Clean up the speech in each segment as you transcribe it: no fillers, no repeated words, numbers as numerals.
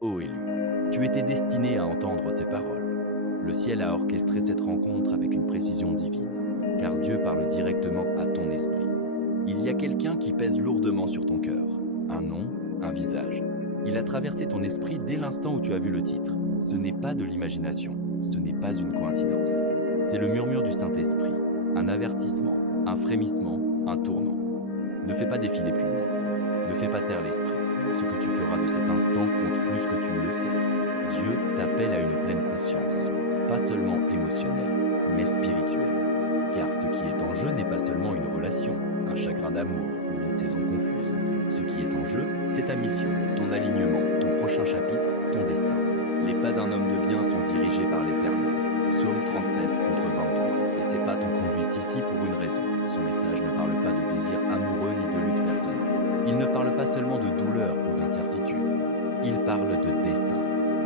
Ô élu, tu étais destiné à entendre ces paroles. Le ciel a orchestré cette rencontre avec une précision divine, car Dieu parle directement à ton esprit. Il y a quelqu'un qui pèse lourdement sur ton cœur, un nom, un visage. Il a traversé ton esprit dès l'instant où tu as vu le titre. Ce n'est pas de l'imagination, ce n'est pas une coïncidence. C'est le murmure du Saint-Esprit, un avertissement, un frémissement, un tournant. Ne fais pas défiler plus loin, ne fais pas taire l'esprit. Ce que tu feras de cet instant compte plus que tu ne le sais. Dieu t'appelle à une pleine conscience, pas seulement émotionnelle, mais spirituelle. Car ce qui est en jeu n'est pas seulement une relation, un chagrin d'amour ou une saison confuse. Ce qui est en jeu, c'est ta mission, ton alignement, ton prochain chapitre, ton destin. Les pas d'un homme de bien sont dirigés par l'Éternel. Psaume 37 contre 23. Et c'est pas ton conduite ici pour une raison. Ce message ne parle pas de désir amoureux ni de lutte personnelle. Il ne parle pas seulement de douleur ou d'incertitude. Il parle de dessein.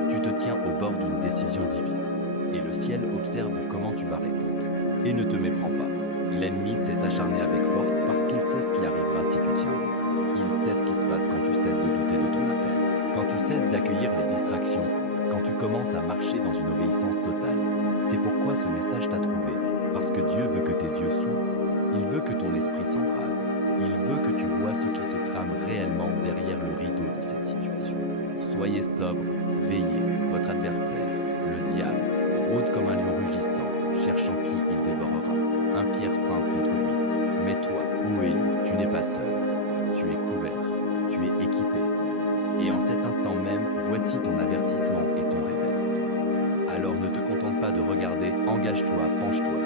Tu te tiens au bord d'une décision divine. Et le ciel observe comment tu vas répondre. Et ne te méprends pas. L'ennemi s'est acharné avec force parce qu'il sait ce qui arrivera si tu tiens bon. Il sait ce qui se passe quand tu cesses de douter de ton appel. Quand tu cesses d'accueillir les distractions. Quand tu commences à marcher dans une obéissance totale. C'est pourquoi ce message t'a trouvé. Parce que Dieu veut que tes yeux s'ouvrent. Il veut que ton esprit s'embrase. Il veut que tu vois ce qui se trame réellement derrière le rideau de cette situation. Soyez sobre, veillez, votre adversaire, le diable, rôde comme un lion rugissant, cherchant qui il dévorera. Un Pierre 5 contre 8. Mais toi, ô élu, tu n'es pas seul. Tu es couvert, tu es équipé. Et en cet instant même, voici ton avertissement et ton réveil. Alors ne te contente pas de regarder, engage-toi, penche-toi.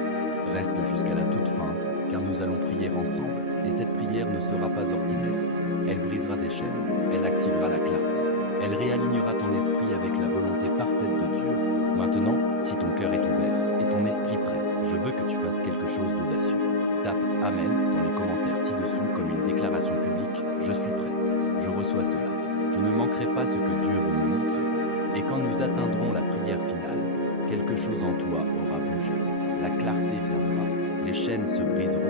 Reste jusqu'à la toute fin, car nous allons prier ensemble. Et cette prière ne sera pas ordinaire. Elle brisera des chaînes, elle activera la clarté. Elle réalignera ton esprit avec la volonté parfaite de Dieu. Maintenant, si ton cœur est ouvert et ton esprit prêt, je veux que tu fasses quelque chose d'audacieux. Tape Amen dans les commentaires ci-dessous comme une déclaration publique. Je suis prêt. Je reçois cela. Je ne manquerai pas ce que Dieu veut me montrer. Et quand nous atteindrons la prière finale, quelque chose en toi aura bougé. La clarté viendra. Les chaînes se briseront.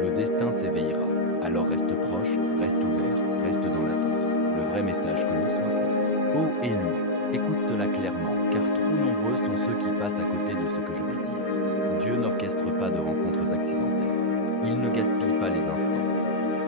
Le destin s'éveillera. Alors reste proche, reste ouvert, reste dans l'attente. Le vrai message commence maintenant. Ô élu, écoute cela clairement, car trop nombreux sont ceux qui passent à côté de ce que je vais dire. Dieu n'orchestre pas de rencontres accidentelles. Il ne gaspille pas les instants.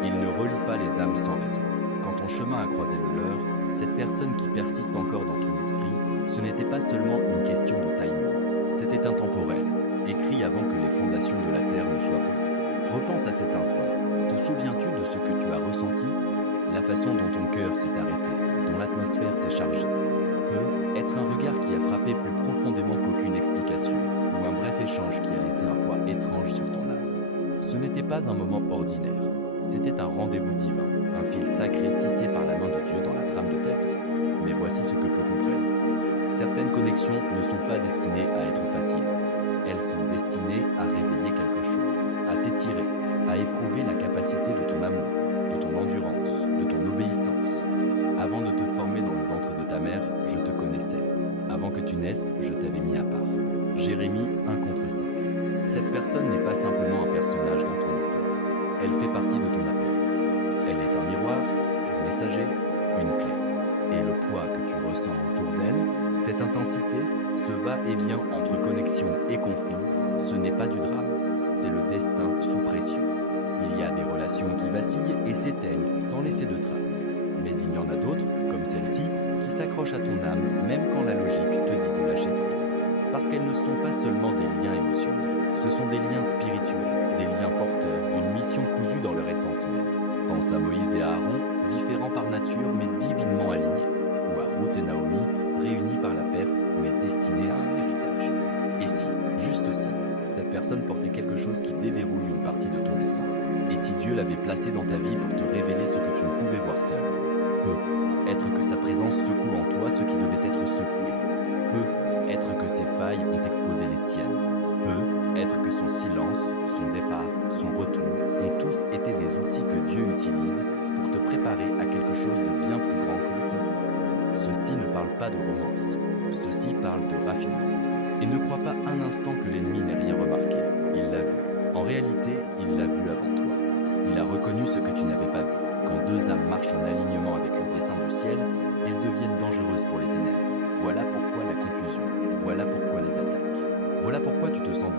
Il ne relie pas les âmes sans raison. Quand ton chemin a croisé le leur, cette personne qui persiste encore dans ton esprit, ce n'était pas seulement une question de timing. C'était intemporel, écrit avant que les fondations de la terre ne soient posées. Repense à cet instant. Te souviens-tu de ce que tu as ressenti? La façon dont ton cœur s'est arrêté, dont l'atmosphère s'est chargée. Peut être un regard qui a frappé plus profondément qu'aucune explication, ou un bref échange qui a laissé un poids étrange sur ton âme. Ce n'était pas un moment ordinaire, c'était un rendez-vous divin, un fil sacré tissé par la main de Dieu dans la trame de ta vie. Mais voici ce que peu comprennent. Certaines connexions ne sont pas destinées à être faciles. Elles sont destinées à réveiller quelque chose, à t'étirer, à éprouver la capacité de ton amour, de ton endurance, de ton obéissance. Avant de te former dans le ventre de ta mère, je te connaissais. Avant que tu naisses, je t'avais mis à part. Jérémie 1 contre 5. Cette personne n'est pas simplement un personnage dans ton histoire. Elle fait partie de ton appel. Elle est un miroir, un messager, une clé. Et le poids que tu ressens autour d'elle, cette intensité, ce va-et-vient entre connexion et conflit, ce n'est pas du drame, c'est le destin sous pression. Il y a des relations qui vacillent et s'éteignent sans laisser de traces. Mais il y en a d'autres, comme celle-ci, qui s'accrochent à ton âme même quand la logique te dit de lâcher prise. Parce qu'elles ne sont pas seulement des liens émotionnels, ce sont des liens spirituels, des liens porteurs d'une mission cousue dans leur essence même. Pense à Moïse et à Aaron, différents par nature mais divinement alignés, ou à Ruth et Naomi, réunis par la perte mais destinés à un héritage. Et si, juste si, cette personne portait quelque chose qui déverrouille une partie de ton dessein? Et si Dieu l'avait placé dans ta vie pour te révéler ce que tu ne pouvais voir seul? Peut être que sa présence secoue en toi ce qui devait être secoué. Peut être que ses failles ont exposé les tiennes. Peut être que son silence, son départ, son retour ont tous été des outils que Dieu utilise pour te préparer à quelque chose de bien plus grand que le confort. Ceci ne parle pas de romance, ceci parle de raffinement. Et ne crois pas un instant que l'ennemi n'ait rien remarqué. Il l'a vu. En réalité, il l'a vu avant toi. Il a reconnu ce que tu n'avais pas vu. Quand deux âmes marchent en alignement avec le dessein du ciel, elles deviennent dangereuses pour l'éternité.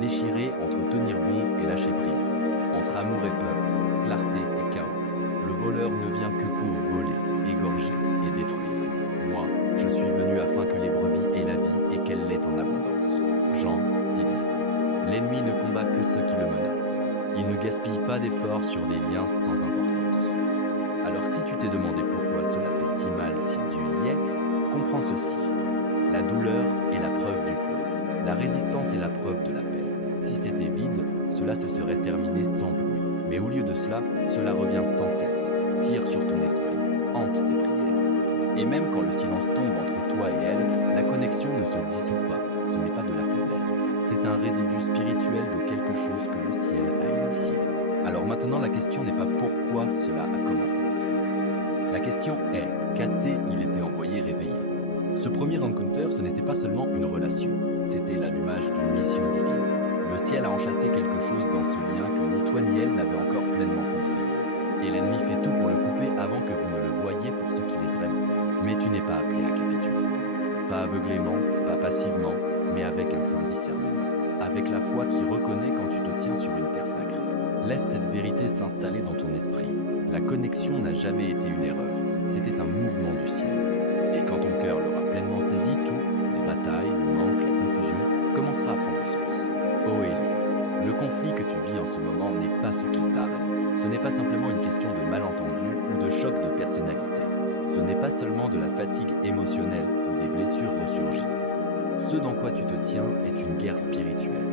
déchiré entre tenir bon et lâcher prise, entre amour et peur, clarté et chaos. Le voleur ne vient que pour voler, égorger et détruire. Moi, je suis venu afin que les brebis aient la vie et qu'elle l'ait en abondance. Jean 10:10. L'ennemi ne combat que ceux qui le menacent. Il ne gaspille pas d'efforts sur des liens sans importance. Alors si tu t'es demandé pourquoi cela fait si mal si Dieu y est, comprends ceci. La douleur est la preuve du poids. La résistance est la preuve de l'appel. Si c'était vide, cela se serait terminé sans bruit. Mais au lieu de cela, cela revient sans cesse, tire sur ton esprit, hante tes prières. Et même quand le silence tombe entre toi et elle, la connexion ne se dissout pas. Ce n'est pas de la faiblesse, c'est un résidu spirituel de quelque chose que le ciel a initié. Alors maintenant, la question n'est pas pourquoi cela a commencé. La question est, qu'a-t-il été envoyé réveiller? Ce premier encounter, ce n'était pas seulement une relation, c'était l'allumage d'une mission divine. Le ciel a enchâssé quelque chose dans ce lien que ni toi ni elle n'avez encore pleinement compris. Et l'ennemi fait tout pour le couper avant que vous ne le voyiez pour ce qu'il est vraiment. Mais tu n'es pas appelé à capituler. Pas aveuglément, pas passivement, mais avec un saint discernement. Avec la foi qui reconnaît quand tu te tiens sur une terre sacrée. Laisse cette vérité s'installer dans ton esprit. La connexion n'a jamais été une erreur, c'était un mouvement du ciel. Et quand ton cœur l'aura pleinement saisi, tout, les batailles, le manque, la confusion, commencera à prendre sens. Oh Élie, le conflit que tu vis en ce moment n'est pas ce qu'il paraît. Ce n'est pas simplement une question de malentendu ou de choc de personnalité. Ce n'est pas seulement de la fatigue émotionnelle ou des blessures ressurgies. Ce dans quoi tu te tiens est une guerre spirituelle.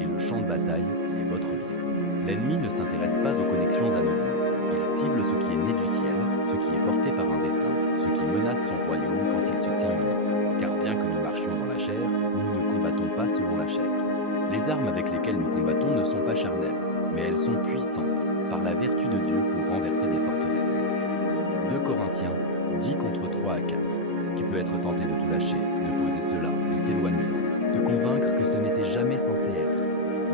Et le champ de bataille est votre lien. L'ennemi ne s'intéresse pas aux connexions anodines. Il cible ce qui est né du ciel, ce qui est porté par un dessein, ce qui menace son royaume quand il se tient uni. Car bien que nous marchions dans la chair, nous ne combattons pas selon la chair. Les armes avec lesquelles nous combattons ne sont pas charnelles, mais elles sont puissantes par la vertu de Dieu pour renverser des forteresses. 2 Corinthiens 10 contre 3 à 4. Tu peux être tenté de tout lâcher, de poser cela, de t'éloigner, te convaincre que ce n'était jamais censé être.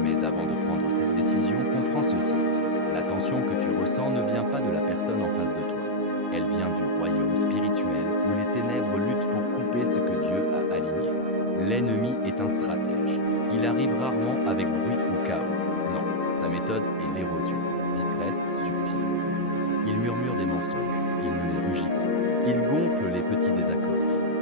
Mais avant de prendre cette décision, comprends ceci. La tension que tu ressens ne vient pas de la personne en face de toi. Elle vient du royaume spirituel où les ténèbres luttent pour couper ce que Dieu a aligné. L'ennemi est un stratège. Il arrive rarement avec bruit ou chaos. Non, sa méthode est l'érosion, discrète, subtile. Il murmure des mensonges, il ne les rugit pas. Il gonfle les petits désaccords.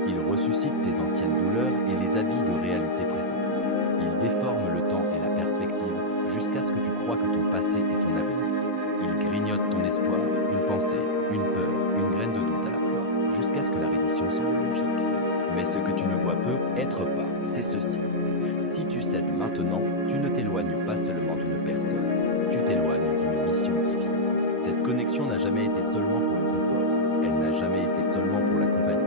Il ressuscite tes anciennes douleurs et les habille de réalité présente. Il déforme le temps et la perspective jusqu'à ce que tu crois que ton passé est ton avenir. Il grignote ton espoir, une pensée, une peur, une graine de doute à la fois, jusqu'à ce que la reddition semble logique. Mais ce que tu ne vois peut être pas, c'est ceci. Si tu cèdes maintenant, tu ne t'éloignes pas seulement d'une personne, tu t'éloignes d'une mission divine. Cette connexion n'a jamais été seulement pour le confort, elle n'a jamais été seulement pour la compagnie,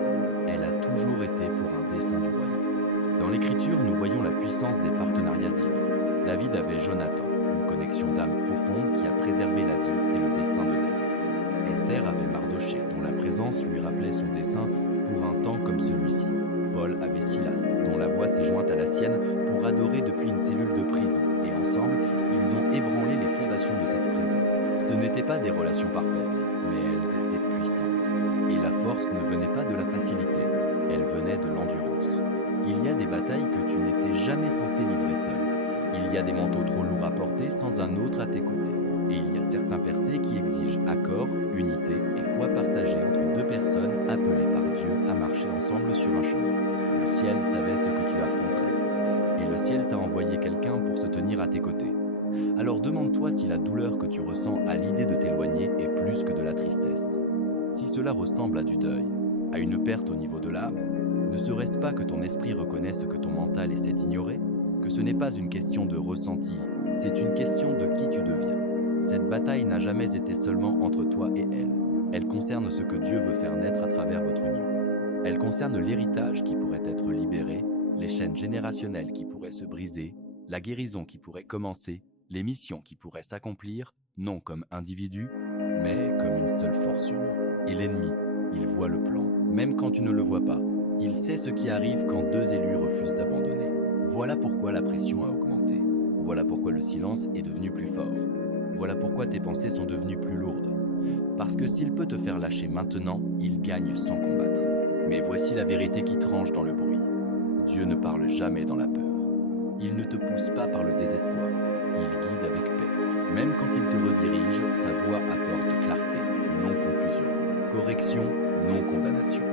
elle a toujours été pour un dessein du royaume. Dans l'Écriture, nous voyons la puissance des partenariats divins. David avait Jonathan, une connexion d'âme profonde qui a préservé la vie et le destin de David. Esther avait Mardochée, dont la présence lui rappelait son dessein pour un temps comme celui-ci. Paul avait Silas, dont la voix s'est jointe à la sienne pour adorer depuis une cellule de prison, et ensemble, ils ont ébranlé les fondations de cette prison. Ce n'étaient pas des relations parfaites, mais elles étaient puissantes. Et la force ne venait pas de la facilité, elle venait de l'endurance. Il y a des batailles que tu n'étais jamais censé livrer seul. Il y a des manteaux trop lourds à porter sans un autre à tes côtés. Et il y a certains percés qui exigent accord, unité et foi partagée entre 2 personnes appelées par Dieu à marcher ensemble sur un chemin. Le ciel savait ce que tu affronterais. Et le ciel t'a envoyé quelqu'un pour se tenir à tes côtés. Alors demande-toi si la douleur que tu ressens à l'idée de t'éloigner est plus que de la tristesse. Si cela ressemble à du deuil, à une perte au niveau de l'âme, ne serait-ce pas que ton esprit reconnaît ce que ton mental essaie d'ignorer? Que ce n'est pas une question de ressenti, c'est une question de qui tu deviens. Cette bataille n'a jamais été seulement entre toi et elle. Elle concerne ce que Dieu veut faire naître à travers votre union. Elle concerne l'héritage qui pourrait être libéré, les chaînes générationnelles qui pourraient se briser, la guérison qui pourrait commencer, les missions qui pourraient s'accomplir, non comme individu, mais comme une seule force unie. Et l'ennemi, il voit le plan, même quand tu ne le vois pas. Il sait ce qui arrive quand 2 élus refusent d'abandonner. Voilà pourquoi la pression a augmenté. Voilà pourquoi le silence est devenu plus fort. Voilà pourquoi tes pensées sont devenues plus lourdes. Parce que s'il peut te faire lâcher maintenant, il gagne sans combattre. Mais voici la vérité qui tranche dans le bruit. Dieu ne parle jamais dans la peur. Il ne te pousse pas par le désespoir, il guide avec paix. Même quand il te redirige, sa voix apporte clarté, non confusion, correction, non condamnation.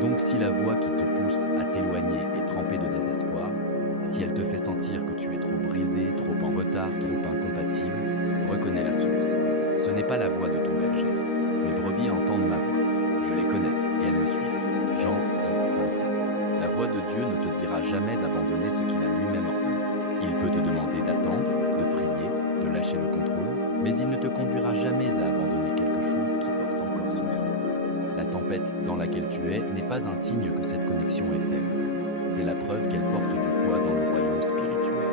Donc si la voix qui te pousse à t'éloigner est trempée de désespoir, si elle te fait sentir que tu es trop brisé, trop en retard, trop incompatible, reconnais la source. Ce n'est pas la voix de ton berger. Mes brebis entendent ma voix. Je les connais et elles me suivent. Jean 10, 27. La voix de Dieu ne te dira jamais d'abandonner ce qu'il a lui-même ordonné. Il peut te demander d'attendre, de prier, de lâcher le contrôle, mais il ne te conduira jamais à abandonner quelque chose qui porte encore son souffle. La tempête dans laquelle tu es n'est pas un signe que cette connexion est faible. C'est la preuve qu'elle porte du poids dans le royaume spirituel.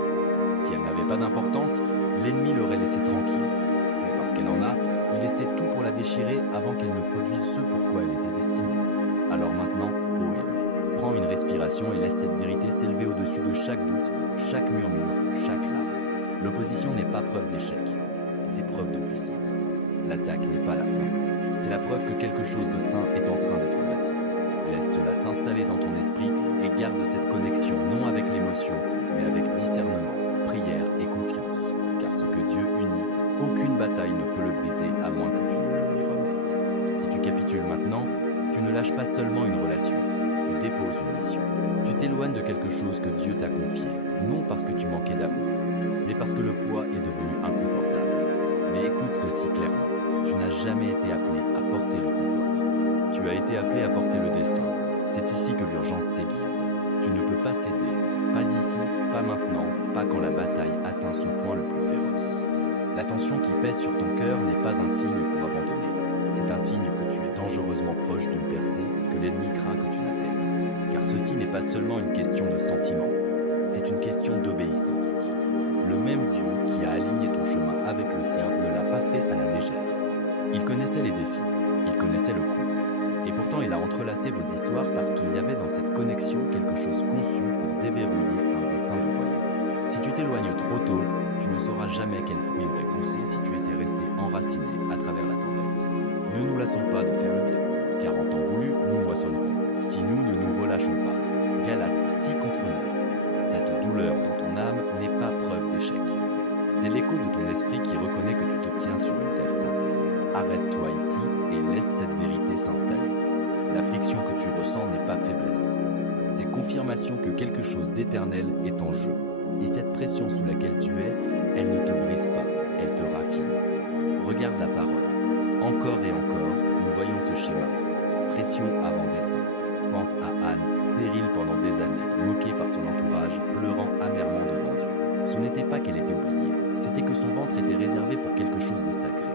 Si elle n'avait pas d'importance, l'ennemi l'aurait laissée tranquille. Mais parce qu'elle en a, il essaie tout pour la déchirer avant qu'elle ne produise ce pourquoi elle était destinée. Alors maintenant, ô Élu, prends une respiration et laisse cette vérité s'élever au-dessus de chaque doute, chaque murmure, chaque larme. L'opposition n'est pas preuve d'échec, c'est preuve de puissance. L'attaque n'est pas la fin, c'est la preuve que quelque chose de sain est en train d'être bâti. Laisse cela s'installer dans ton esprit et garde cette connexion non avec l'émotion, mais avec discernement, prière et confiance. Car ce que Dieu unit, aucune bataille ne peut le briser à moins que tu ne le lui remettes. Si tu capitules maintenant, tu ne lâches pas seulement une relation, tu déposes une mission. Tu t'éloignes de quelque chose que Dieu t'a confié, non parce que tu manquais d'amour, mais parce que le poids est devenu inconfortable. Mais écoute ceci clairement, tu n'as jamais été appelé à porter le confort. Tu as été appelé à porter le dessein. C'est ici que l'urgence s'aiguise. Tu ne peux pas céder, pas ici, pas maintenant, pas quand la bataille atteint son point le plus féroce. La tension qui pèse sur ton cœur n'est pas un signe pour abandonner. C'est un signe que tu es dangereusement proche d'une percée que l'ennemi craint que tu n'atteignes. Car ceci n'est pas seulement une question de sentiment, c'est une question d'obéissance. Le même Dieu qui a aligné ton chemin avec le sien ne l'a pas fait à la légère. Il connaissait les défis, il connaissait le coup. Et pourtant, il a entrelacé vos histoires parce qu'il y avait dans cette connexion quelque chose conçu pour déverrouiller un dessein du royaume. Si tu t'éloignes trop tôt, tu ne sauras jamais quel fruit aurait poussé si tu étais resté enraciné à travers la tempête. Ne nous lassons pas de faire le bien, car en temps voulu, nous moissonnerons, si nous ne nous relâchons pas. Galates 6 contre 9. Cette douleur dans ton âme n'est pas preuve d'échec. C'est l'écho de ton esprit qui reconnaît que tu te tiens sur une terre sainte. Arrête-toi ici et laisse cette vérité s'installer. La friction que tu ressens n'est pas faiblesse. C'est confirmation que quelque chose d'éternel est en jeu. Et cette pression sous laquelle tu es, elle ne te brise pas, elle te raffine. Regarde la parole. Encore et encore, nous voyons ce schéma. Pression avant dessein. Pense à Anne, stérile pendant des années, moquée par son entourage, pleurant amèrement devant Dieu. Ce n'était pas qu'elle était oubliée, c'était que son ventre était réservé pour quelque chose de sacré.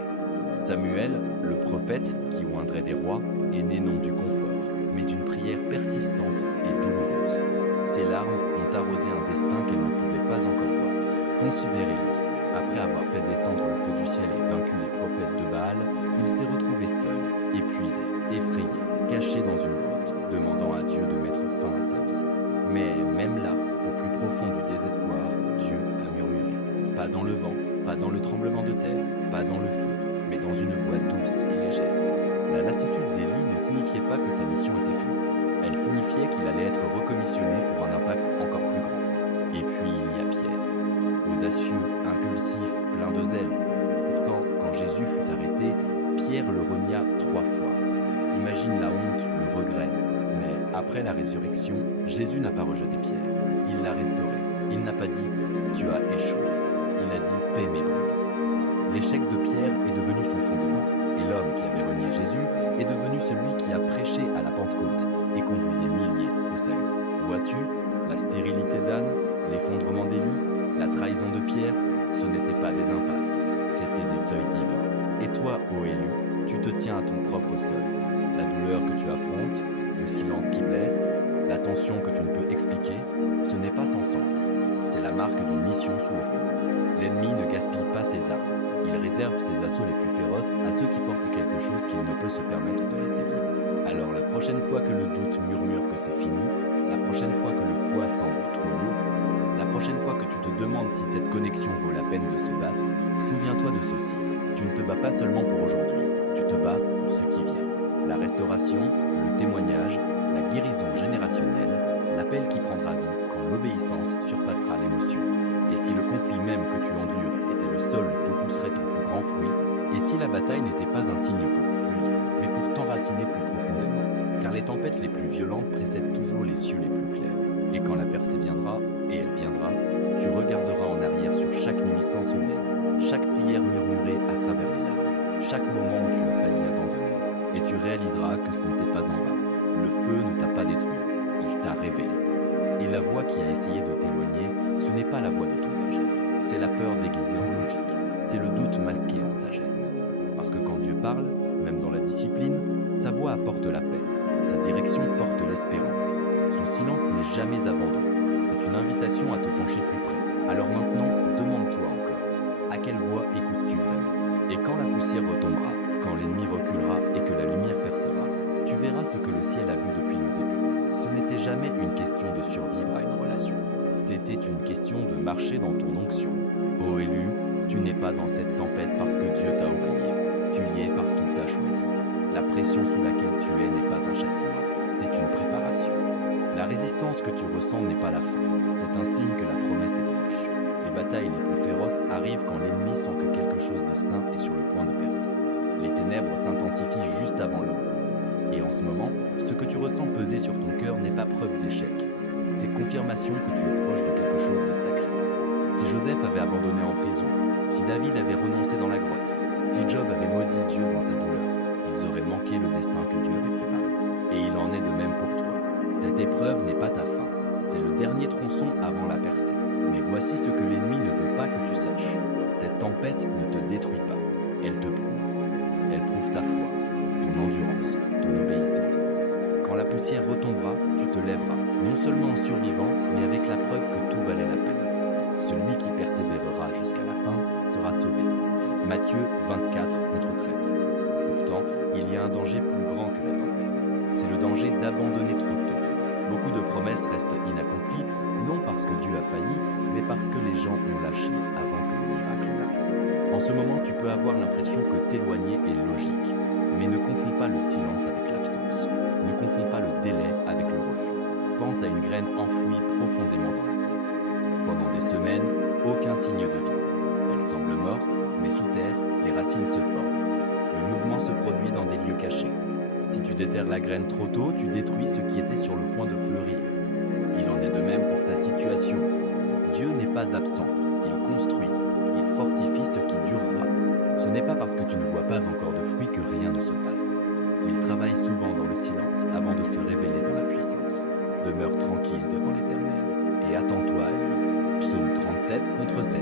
Samuel, le prophète qui oindrait des rois, est né non du confort, mais d'une prière persistante et douloureuse. Ses larmes ont arrosé un destin qu'elle ne pouvait pas encore voir. Considérez-le. Après avoir fait descendre le feu du ciel et vaincu les prophètes de Baal, il s'est retrouvé seul, épuisé, effrayé, caché dans une grotte, demandant à Dieu de mettre fin à sa vie. Mais même là, au plus profond du désespoir, Dieu a murmuré. Pas dans le vent, pas dans le tremblement de terre, pas dans le feu, mais dans une voix douce et légère. La lassitude d'Élie ne signifiait pas que sa mission était finie. Elle signifiait qu'il allait être recommissionné pour un impact encore plus grand. Et puis il y a Pierre. Audacieux, impulsif, plein de zèle. Pourtant, quand Jésus fut arrêté, Pierre le renia 3 fois. Imagine la honte, le regret. Mais après la résurrection, Jésus n'a pas rejeté Pierre. Il l'a restauré. Il n'a pas dit « tu as échoué ». Il a dit « paie mes brebis ». L'échec de Pierre est devenu son fondement. Et l'homme qui avait renié Jésus est devenu celui qui a prêché à la Pentecôte et conduit des milliers au salut. Vois-tu, la stérilité d'Anne, l'effondrement d'Élie, la trahison de Pierre, ce n'étaient pas des impasses, c'était des seuils divins. Et toi, ô élu, tu te tiens à ton propre seuil. La douleur que tu affrontes, le silence qui blesse, la tension que tu ne peux expliquer, ce n'est pas sans sens. C'est la marque d'une mission sous le feu. L'ennemi ne gaspille pas ses armes. Il réserve ses assauts les plus féroces à ceux qui portent quelque chose qu'il ne peut se permettre de laisser vivre. Alors la prochaine fois que le doute murmure que c'est fini, la prochaine fois que le poids semble trop lourd, la prochaine fois que tu te demandes si cette connexion vaut la peine de se battre, souviens-toi de ceci. Tu ne te bats pas seulement pour aujourd'hui, tu te bats pour ce qui vient. La restauration, le témoignage, la guérison générationnelle, l'appel qui prendra vie quand l'obéissance surpassera l'émotion. si le conflit même que tu endures était le sol d'où pousserait ton plus grand fruit, et si la bataille n'était pas un signe pour fuir, mais pour t'enraciner plus profondément, car les tempêtes les plus violentes précèdent toujours les cieux les plus clairs. Et quand la percée viendra, et elle viendra, tu regarderas en arrière sur chaque nuit sans sommeil, chaque prière murmurée à travers les larmes, chaque moment où tu as failli abandonner, et tu réaliseras que ce n'était pas en vain. Le feu ne t'a pas détruit, il t'a révélé. Et la voix qui a essayé de t'éloigner, ce n'est pas la voix de ton berger, c'est la peur déguisée en logique, c'est le doute masqué en sagesse. Parce que quand Dieu parle, même dans la discipline, sa voix apporte la paix, sa direction porte l'espérance, son silence n'est jamais abandon, c'est une invitation à te pencher plus près. Alors maintenant, demande-toi encore, à quelle voix écoutes-tu vraiment? Et quand la poussière retombera, quand l'ennemi reculera et que la lumière percera, tu verras ce que le ciel a vu depuis le début. Ce n'était jamais une question de survivre à une relation. C'était une question de marcher dans ton onction. Ô élu, tu n'es pas dans cette tempête parce que Dieu t'a oublié. Tu y es parce qu'il t'a choisi. La pression sous laquelle tu es n'est pas un châtiment, c'est une préparation. La résistance que tu ressens n'est pas la fin, c'est un signe que la promesse est proche. Les batailles les plus féroces arrivent quand l'ennemi sent que quelque chose de sain est sur le point de percer. Les ténèbres s'intensifient juste avant l'aube. Et en ce moment, ce que tu ressens peser sur ton cœur n'est pas preuve d'échec. C'est confirmation que tu es proche de quelque chose de sacré. Si Joseph avait abandonné en prison, si David avait renoncé dans la grotte, si Job avait maudit Dieu dans sa douleur, ils auraient manqué le destin que Dieu avait préparé. Et il en est de même pour toi. Cette épreuve n'est pas ta fin, c'est le dernier tronçon avant la percée. Mais voici ce que l'ennemi ne veut pas que tu saches. Cette tempête ne te détruit pas, elle te prouve. Elle prouve ta foi, ton endurance, ton obéissance. Quand la poussière retombera, tu te lèveras, non seulement en survivant, mais avec la preuve que tout valait la peine. Celui qui persévérera jusqu'à la fin sera sauvé. Matthieu 24 contre 13. Pourtant, il y a un danger plus grand que la tempête. C'est le danger d'abandonner trop tôt. Beaucoup de promesses restent inaccomplies, non parce que Dieu a failli, mais parce que les gens ont lâché avant que le miracle n'arrive. En ce moment, tu peux avoir l'impression que t'éloigner est logique, mais ne confonds pas le silence avec l'absence. Ne confonds pas le délai avec le refus. Pense à une graine enfouie profondément dans la terre. Pendant des semaines, aucun signe de vie. Elle semble morte, mais sous terre, les racines se forment. Le mouvement se produit dans des lieux cachés. Si tu déterres la graine trop tôt, tu détruis ce qui était sur le point de fleurir. Il en est de même pour ta situation. Dieu n'est pas absent, il construit, il fortifie ce qui durera. Ce n'est pas parce que tu ne vois pas encore de fruits que rien ne se passe. Il travaille souvent dans le silence avant de se révéler dans la puissance. Demeure tranquille devant l'Éternel et attends-toi à lui. Psaume 37 contre 7.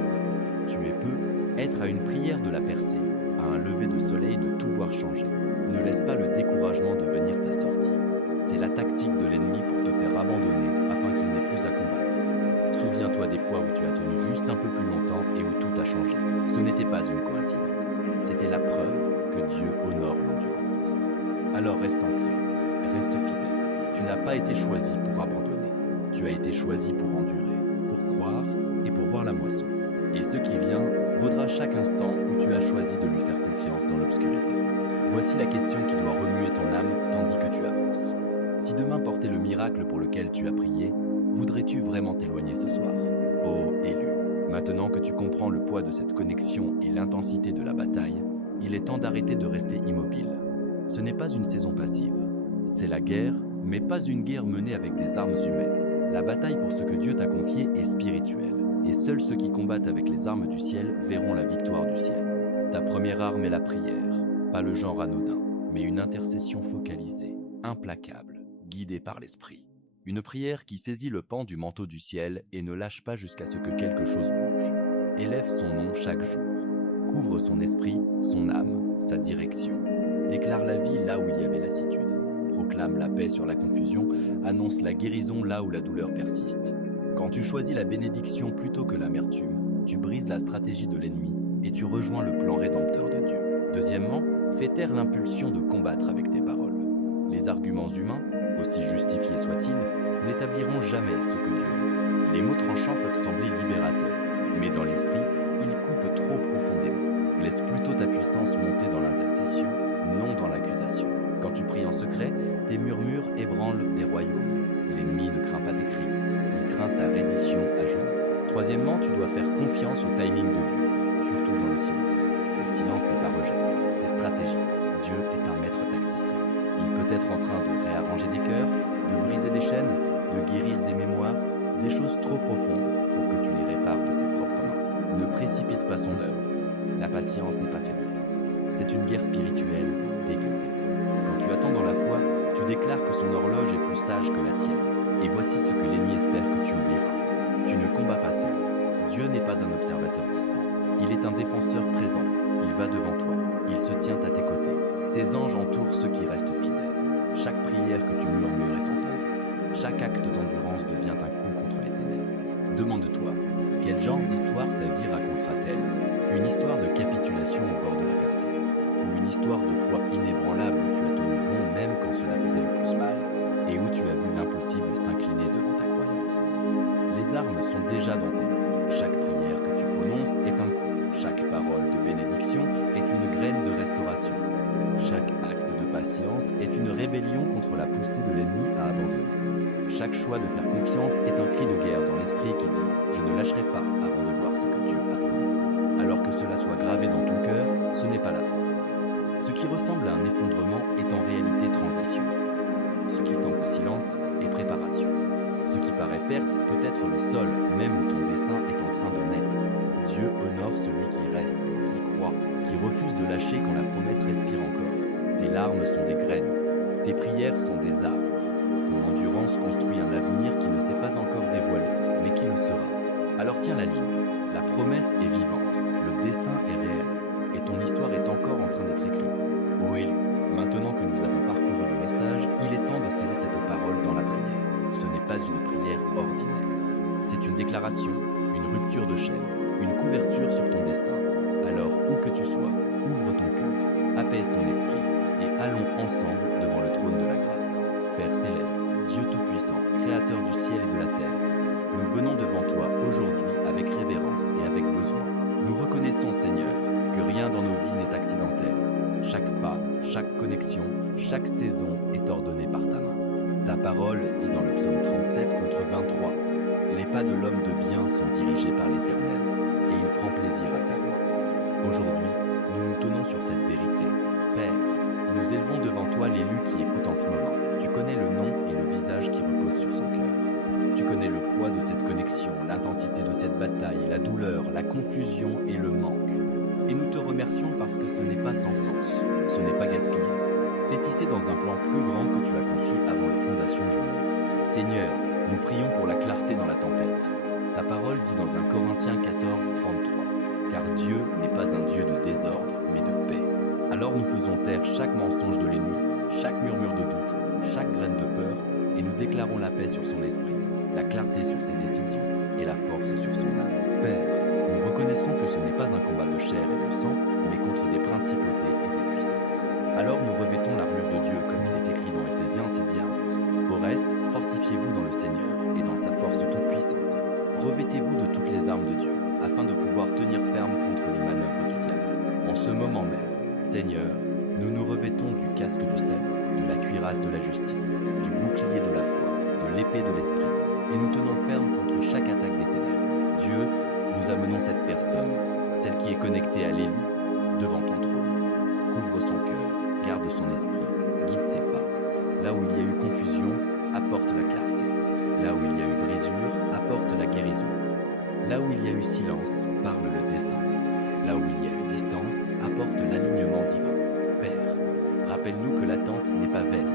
Tu es peu, être à une prière de la percée, à un lever de soleil de tout voir changer. Ne laisse pas le découragement devenir ta sortie. C'est la tactique de l'ennemi pour te faire abandonner afin qu'il n'ait plus à combattre. Souviens-toi des fois où tu as tenu juste un peu plus longtemps et où tout a changé. Ce n'était pas une coïncidence. C'était la preuve que Dieu honore l'endurance. Alors reste ancré, reste fidèle. Tu n'as pas été choisi pour abandonner. Tu as été choisi pour endurer, pour croire et pour voir la moisson. Et ce qui vient vaudra chaque instant où tu as choisi de lui faire confiance dans l'obscurité. Voici la question qui doit remuer ton âme tandis que tu avances. Si demain portait le miracle pour lequel tu as prié, voudrais-tu vraiment t'éloigner ce soir? Ô élu, maintenant que tu comprends le poids de cette connexion et l'intensité de la bataille, il est temps d'arrêter de rester immobile. Ce n'est pas une saison passive. C'est la guerre, mais pas une guerre menée avec des armes humaines. La bataille pour ce que Dieu t'a confié est spirituelle, et seuls ceux qui combattent avec les armes du ciel verront la victoire du ciel. Ta première arme est la prière, pas le genre anodin, mais une intercession focalisée, implacable, guidée par l'esprit. Une prière qui saisit le pan du manteau du ciel et ne lâche pas jusqu'à ce que quelque chose bouge. Élève son nom chaque jour, couvre son esprit, son âme, sa direction. Déclare la vie là où il y avait lassitude. Proclame la paix sur la confusion, annonce la guérison là où la douleur persiste. Quand tu choisis la bénédiction plutôt que l'amertume, tu brises la stratégie de l'ennemi et tu rejoins le plan rédempteur de Dieu. Deuxièmement, fais taire l'impulsion de combattre avec tes paroles. Les arguments humains, aussi justifiés soient-ils, n'établiront jamais ce que Dieu veut. Les mots tranchants peuvent sembler libérateurs, mais dans l'esprit, ils coupent trop profondément. Laisse plutôt ta puissance monter dans l'intercession, non dans l'accusation. Quand tu pries en secret, tes murmures ébranlent des royaumes. L'ennemi ne craint pas tes cris, il craint ta reddition à genoux. Troisièmement, tu dois faire confiance au timing de Dieu, surtout dans le silence. Le silence n'est pas rejet, c'est stratégie. Dieu est un maître tacticien. Il peut être en train de réarranger des cœurs, de briser des chaînes, de guérir des mémoires, des choses trop profondes pour que tu les répares de tes propres mains. Ne précipite pas son œuvre. La patience n'est pas faiblesse. C'est une guerre spirituelle déguisée. Quand tu attends dans la foi, tu déclares que son horloge est plus sage que la tienne. Et voici ce que l'ennemi espère que tu oublieras. Tu ne combats pas seul. Dieu n'est pas un observateur distant. Il est un défenseur présent. Il va devant toi. Il se tient à tes côtés. Ses anges entourent ceux qui restent fidèles. Chaque prière que tu murmures est entendue. Chaque acte d'endurance devient un coup contre les ténèbres. Demande-toi, quel genre d'histoire ta vie racontera-t-elle? Une histoire de capitulation au bord de la percée? Ou une histoire de foi inébranlable où tu as tenu bon même quand cela faisait le plus mal, et où tu as vu l'impossible s'incliner devant ta croyance? Les armes sont déjà dans tes mains. Chaque prière que tu prononces est un coup. Chaque parole de bénédiction est une graine de restauration. Chaque acte de patience est une rébellion contre la poussée de l'ennemi à abandonner. Chaque choix de faire confiance est un cri de guerre dans l'esprit qui dit « Je ne lâcherai pas avant de voir ce que Dieu a promis ». Alors que cela soit gravé dans ton cœur, ce n'est pas la fin. Ce qui ressemble à un effondrement est en réalité transition. Ce qui semble silence est préparation. Ce qui paraît perte peut être le sol, même où ton dessein est en train de naître. Dieu honore celui qui reste, qui croit, qui refuse de lâcher quand la promesse respire encore. Tes larmes sont des graines, tes prières sont des arbres. Ton endurance construit un avenir qui ne s'est pas encore dévoilé, mais qui le sera. Alors tiens la ligne, la promesse est vivante, le dessein est réel, et ton histoire est encore en train d'être écrite. Ô élu, maintenant que nous avons parcouru le message, il est temps de sceller cette parole dans la prière. Ce n'est pas une prière ordinaire. C'est une déclaration, une rupture de chaîne, une couverture sur ton destin. Alors, où que tu sois, ouvre ton cœur, apaise ton esprit, et allons ensemble devant le trône de la grâce. Père céleste, Dieu tout-puissant, créateur du ciel et de la terre, nous venons devant toi aujourd'hui avec révérence et avec besoin. Nous reconnaissons, Seigneur, que rien dans nos vies n'est accidentel. Chaque pas, chaque connexion, chaque saison est ordonnée par ta main. Ta parole dit dans le psaume 37 contre 23, « Les pas de l'homme de bien sont dirigés par l'Éternel, et il prend plaisir à sa voie. » Aujourd'hui, nous nous tenons sur cette vérité. Père, nous élevons devant toi l'élu qui écoute en ce moment. Tu connais le nom et le visage qui repose sur son cœur. Tu connais le poids de cette connexion, l'intensité de cette bataille, la douleur, la confusion et le manque. Et nous te remercions parce que ce n'est pas sans sens, ce n'est pas gaspillé. C'est tissé dans un plan plus grand que tu as conçu avant les fondations du monde. Seigneur, nous prions pour la clarté dans la tempête. Ta parole dit dans 1 Corinthiens 14, 33, « Car Dieu n'est pas un Dieu de désordre, mais de paix. » Alors nous faisons taire chaque mensonge de l'ennemi, chaque murmure de doute, chaque graine de peur, et nous déclarons la paix sur son esprit, la clarté sur ses décisions et la force sur son âme. Père, nous reconnaissons que ce n'est pas un combat de chair et de sang, mais contre des principautés et des puissances. Alors nous revêtons l'armure de Dieu comme il est écrit dans Éphésiens 6:11. Au reste, fortifiez-vous dans le Seigneur et dans sa force toute puissante. Revêtez-vous de toutes les armes de Dieu, afin de pouvoir tenir ferme contre les manœuvres du diable. En ce moment même, Seigneur, nous nous revêtons du casque du salut, de la cuirasse de la justice, du bouclier de la foi, de l'épée de l'esprit, et nous tenons ferme contre chaque attaque des ténèbres. Dieu, nous amenons cette personne, celle qui est connectée à l'élu, devant ton trône. Couvre son cœur, garde son esprit, guide ses pas. Là où il y a eu confusion, apporte la clarté. Là où il y a eu brisure, apporte la guérison. Là où il y a eu silence, parle le dessein. Là où il y a eu distance, apporte l'alignement divin. Père, rappelle-nous que l'attente n'est pas vaine.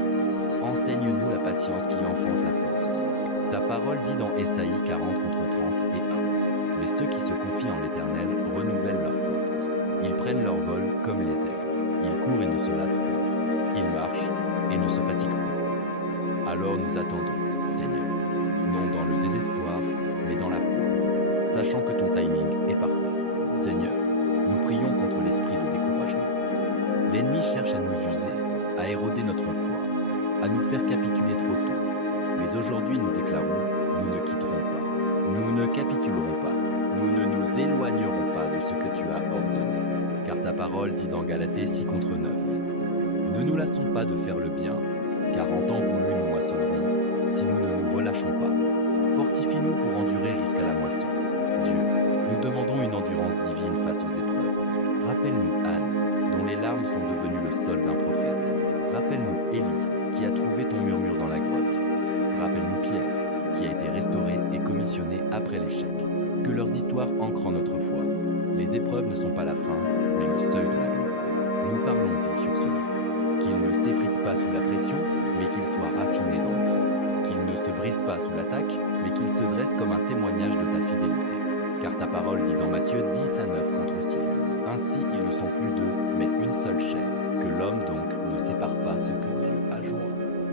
Enseigne-nous la patience qui enfante la force. Ta parole dit dans Ésaïe 40 contre 30 et 1. Mais ceux qui se confient en l'Éternel renouvellent leur force. Ils prennent leur vol comme les aigles. Ils courent et ne se lassent point. Ils marchent et ne se fatiguent point. Alors nous attendons, Seigneur, non dans le désespoir, mais dans la foi, sachant que ton timing est parfait. Seigneur, nous prions contre l'esprit de découragement. L'ennemi cherche à nous user, à éroder notre foi, à nous faire capituler trop tôt. Mais aujourd'hui nous déclarons, nous ne quitterons pas, nous ne capitulerons pas, nous ne nous éloignerons pas de ce que tu as ordonné. Car ta parole dit dans Galatée 6 contre 9. Ne nous lassons pas de faire le bien, car en temps voulu nous moissonnerons, si nous ne nous relâchons pas. Fortifie-nous pour endurer jusqu'à la moisson. Dieu, nous demandons une endurance divine face aux épreuves. Rappelle-nous Anne, dont les larmes sont devenues le sol d'un prophète. Rappelle-nous Élie, qui a trouvé ton murmure dans la grotte. Rappelle-nous Pierre, qui a été restauré et commissionné après l'échec. Que leurs histoires ancrent en notre foi. Les épreuves ne sont pas la fin, mais le seuil de la gloire. Nous parlons vie sur ce lit. Qu'il ne s'effrite pas sous la pression, mais qu'il soit raffiné dans le feu. Qu'il ne se brise pas sous l'attaque, mais qu'il se dresse comme un témoignage de ta fidélité. Car ta parole dit dans Matthieu 10 à 9 contre 6. Ainsi ils ne sont plus deux, mais une seule chair. Que l'homme donc ne sépare pas ce que Dieu a joint.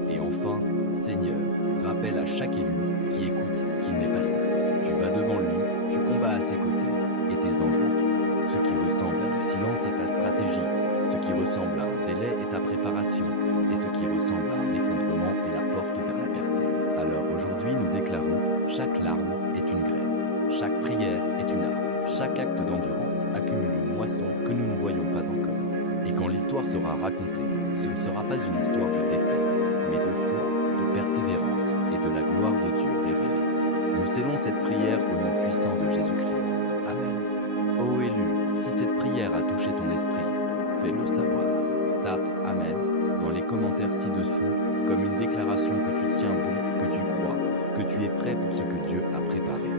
Et enfin, Seigneur, rappelle à chaque élu qui écoute qu'il n'est pas seul. Tu vas devant lui, tu combats à ses côtés, et tes anges l'entourent. Ce qui ressemble à du silence est ta stratégie, ce qui ressemble à un délai est ta préparation, et ce qui ressemble à un effondrement est la porte vers la percée. Alors aujourd'hui nous déclarons, chaque larme est une graine, chaque prière est une arme, chaque acte d'endurance accumule une moisson que nous ne voyons pas encore. Et quand l'histoire sera racontée, ce ne sera pas une histoire de défaite, mais de foi, de persévérance et de la gloire de Dieu révélée. Nous scellons cette prière au nom puissant de Jésus-Christ. Amen. Ô élu, si cette prière a touché ton esprit, fais-le savoir. Tape Amen dans les commentaires ci-dessous comme une déclaration que tu tiens bon, que tu crois, que tu es prêt pour ce que Dieu a préparé.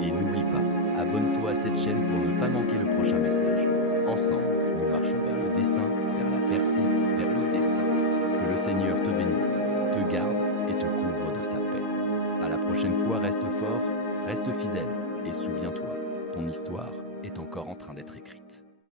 Et n'oublie pas, abonne-toi à cette chaîne pour ne pas manquer le prochain message. Ensemble, nous marchons vers le dessein, vers la percée, vers le destin. Que le Seigneur te bénisse, te garde et te couvre de sa paix. À la prochaine fois, reste fort, reste fidèle et souviens-toi, ton histoire est encore en train d'être écrite.